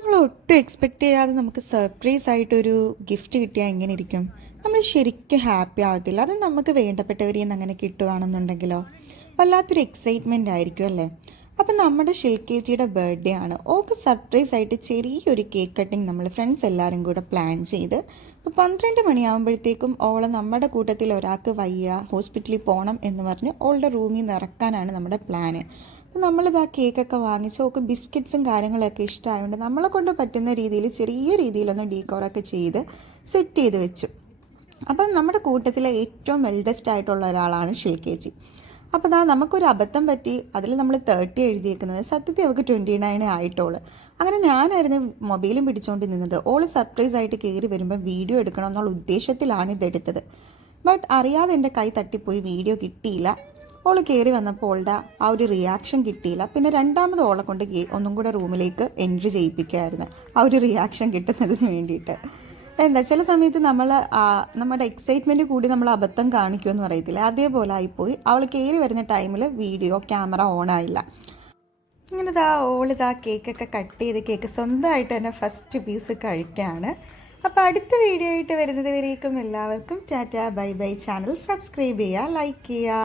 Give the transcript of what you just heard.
നമ്മൾ ഒട്ടും എക്സ്പെക്റ്റ് ചെയ്യാതെ നമുക്ക് സർപ്രൈസ് ആയിട്ടൊരു ഗിഫ്റ്റ് കിട്ടിയാൽ എങ്ങനെ ഇരിക്കും? നമ്മൾ ശരിക്കും ഹാപ്പി ആവത്തില്ല. അത് നമുക്ക് വേണ്ടപ്പെട്ടവരിൽ നിന്ന് അങ്ങനെ കിട്ടുകയാണെന്നുണ്ടെങ്കിലോ വല്ലാത്തൊരു എക്സൈറ്റ്മെൻ്റ് ആയിരിക്കും അല്ലേ? അപ്പം നമ്മുടെ ഷിൽക്കേച്ചിയുടെ ബർത്ത്ഡേ ആണ്. ഓക്ക് സർപ്രൈസ് ആയിട്ട് ചെറിയൊരു കേക്ക് കട്ടിങ് നമ്മൾ ഫ്രണ്ട്സ് എല്ലാവരും കൂടെ പ്ലാൻ ചെയ്ത് ഇപ്പോൾ 12 മണിയാകുമ്പോഴത്തേക്കും ഓളെ നമ്മുടെ കൂട്ടത്തിൽ ഒരാൾക്ക് വയ്യ, ഹോസ്പിറ്റലിൽ പോകണം എന്ന് പറഞ്ഞ് ഓളുടെ റൂമിൽ നിന്ന് ഇറക്കാനാണ് നമ്മുടെ പ്ലാന്. അപ്പോൾ നമ്മളിത് ആ കേക്കൊക്കെ വാങ്ങിച്ച് ഓക്ക് ബിസ്ക്കറ്റ്സും കാര്യങ്ങളൊക്കെ ഇഷ്ടമായതുകൊണ്ട് നമ്മളെ കൊണ്ട് പറ്റുന്ന രീതിയിൽ ചെറിയ രീതിയിലൊന്ന് ഡീക്കോറൊക്കെ ചെയ്ത് സെറ്റ് ചെയ്ത് വെച്ചു. അപ്പം നമ്മുടെ കൂട്ടത്തിലെ ഏറ്റവും എൽഡസ്റ്റ് ആയിട്ടുള്ള ഒരാളാണ് ഷിൽക്കേച്ചി. അപ്പോൾ നമുക്കൊരു അബദ്ധം പറ്റി, അതിൽ നമ്മൾ 30 എഴുതിയേക്കുന്നത്, സത്യത്തിൽ അവൾക്ക് 29 ആയിട്ടുള്ളൂ. അങ്ങനെ ഞാനായിരുന്നു മൊബൈലും പിടിച്ചുകൊണ്ട് നിന്നത്. ഓൾ സർപ്രൈസ് ആയിട്ട് കയറി വരുമ്പോൾ വീഡിയോ എടുക്കണം എന്നുള്ള ഉദ്ദേശത്തിലാണ് ഇതെടുത്തത്. ബട്ട് അറിയാതെ എൻ്റെ കൈ തട്ടിപ്പോയി, വീഡിയോ കിട്ടിയില്ല. ഓൾ കയറി വന്നപ്പോൾ ഓളുടെ ആ ഒരു റിയാക്ഷൻ കിട്ടിയില്ല. പിന്നെ രണ്ടാമത് ഓളെ കൊണ്ട് ഒന്നും കൂടെ റൂമിലേക്ക് എൻട്രി ചെയ്യിപ്പിക്കുമായിരുന്നു, ആ ഒരു റിയാക്ഷൻ കിട്ടുന്നതിന് വേണ്ടിയിട്ട്. എന്താ ചില സമയത്ത് നമ്മൾ നമ്മുടെ എക്സൈറ്റ്മെൻറ്റ് കൂടി നമ്മൾ അബദ്ധം കാണിക്കുമെന്ന് പറയത്തില്ല, അതേപോലെ ആയിപ്പോയി. അവൾ കയറി വരുന്ന ടൈമിൽ വീഡിയോ ക്യാമറ ഓൺ ആയില്ല. ഇങ്ങനെ ഓളിതാ കേക്കൊക്കെ കട്ട് ചെയ്ത് കേക്ക് സ്വന്തമായിട്ട് തന്നെ ഫസ്റ്റ് പീസ് കഴിക്കുകയാണ്. അപ്പോൾ അടുത്ത വീഡിയോ ആയിട്ട് വരുന്നത് വരേക്കും എല്ലാവർക്കും Tata bye bye. Channel subscribe ചെയ്യുക, ലൈക്ക് ചെയ്യുക.